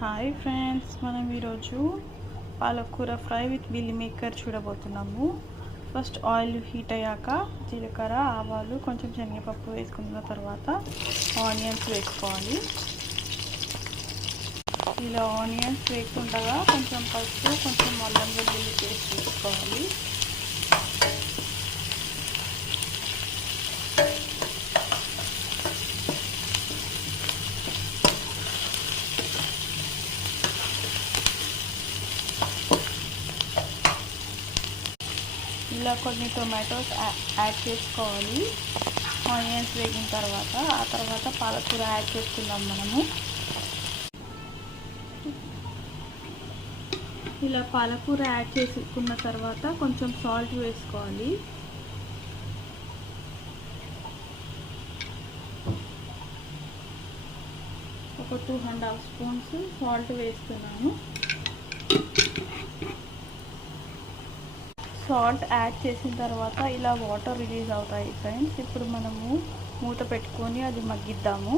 Hi friends, మనం ఈరోజు పాలకూర ఫ్రై విత్ మిల్ మేకర్ చూడబోతున్నాము. ఫస్ట్ ఆయిల్ హీట్ అయ్యాక జీలకర్ర, ఆవాలు, కొంచెం శనగపప్పు వేసుకున్న తర్వాత ఆనియన్స్ వేసుకోవాలి. ఇలా ఆనియన్స్ వేసుకుండగా కొంచెం పసుపు, కొంచెం అల్లం వెల్లుల్లి పేస్ట్ వేసుకోవాలి. ఇలా కొన్ని టొమాటోస్ యాడ్ చేసుకోవాలి. ఆనియన్స్ వేగిన తర్వాత ఆ తర్వాత పాలకూర యాడ్ చేసుకుందాం మనము. ఇలా పాలకూర యాడ్ చేసుకున్న తర్వాత కొంచెం సాల్ట్ వేసుకోవాలి. ఒక 2½ స్పూన్స్ సాల్ట్ వేస్తున్నాను. సాల్ట్ యాడ్ చేసిన తర్వాత ఇలా వాటర్ రిలీజ్ అవుతాయి ఫ్రెండ్స్. ఇప్పుడు మనము మూత పెట్టుకొని అది మగ్గిద్దాము.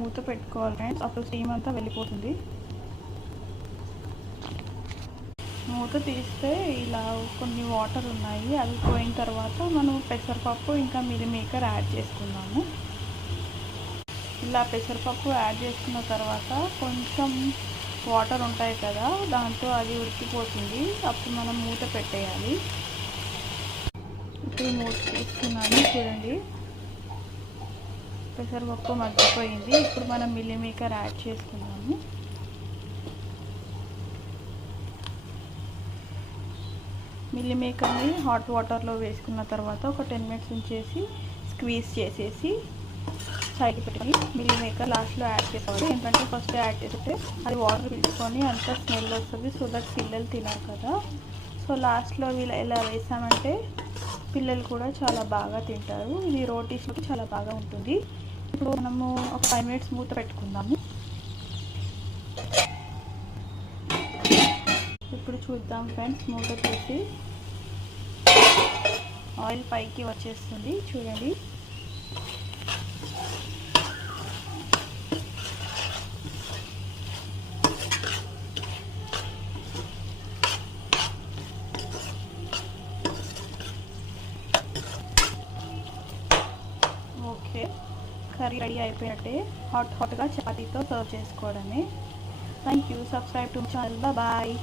మూత పెట్టుకోవాలి ఫ్రెండ్స్, అప్పుడు స్టీమ్ అంతా వెళ్ళిపోతుంది. మూత తీస్తే ఇలా కొన్ని వాటర్ ఉన్నాయి, అవి పోయిన తర్వాత మనం పెసరపప్పు ఇంకా మిల్ మేకర్ యాడ్ చేసుకున్నాము. ఇలా పెసరపప్పు యాడ్ చేసుకున్న తర్వాత కొంచెం వాటర్ ఉంటాయి కదా, దాంతో అది ఉడికిపోతుంది. అప్పుడు మనం మూత పెట్టేయాలి. ఇప్పుడు మూత తీస్తున్నాను, చూడండి పెసరపప్పు మగ్గిపోయింది. ఇప్పుడు మనం మిల్ మేకర్ యాడ్ చేసుకున్నాము. మిల్ మేకర్ని హాట్ వాటర్లో వేసుకున్న తర్వాత ఒక 10 మినిట్స్ ఉంచేసి స్క్వీజ్ చేసేసి సైడ్ పెట్టి మిల్ మేకర్ లాస్ట్లో యాడ్ చేసుకోవాలి. ఎందుకంటే ఫస్ట్ యాడ్ చేస్తే అది వాటర్ పీల్చుకొని అంత స్మెల్ వస్తుంది. సో దట్ పిల్లలు తినరు కదా. సో లాస్ట్లో ఇలా వేసామంటే పిల్లలు కూడా చాలా బాగా తింటారు. ఇది రోటీస్కి చాలా బాగా ఉంటుంది. ఇప్పుడు మనము ఒక 5 మినిట్స్ మూత పెట్టుకుందాము. ఇప్పుడు చూద్దాం ఫ్రెండ్స్, మూత తీసి ఆయిల్ పైకి వచ్చేస్తుంది, చూడండి. ఓకే, కర్రీ రెడీ అయిపోయినట్టే. హాట్గా చపాతీతో సర్వ్ చేసుకోవడమే. Thank you. Subscribe to my channel. Bye.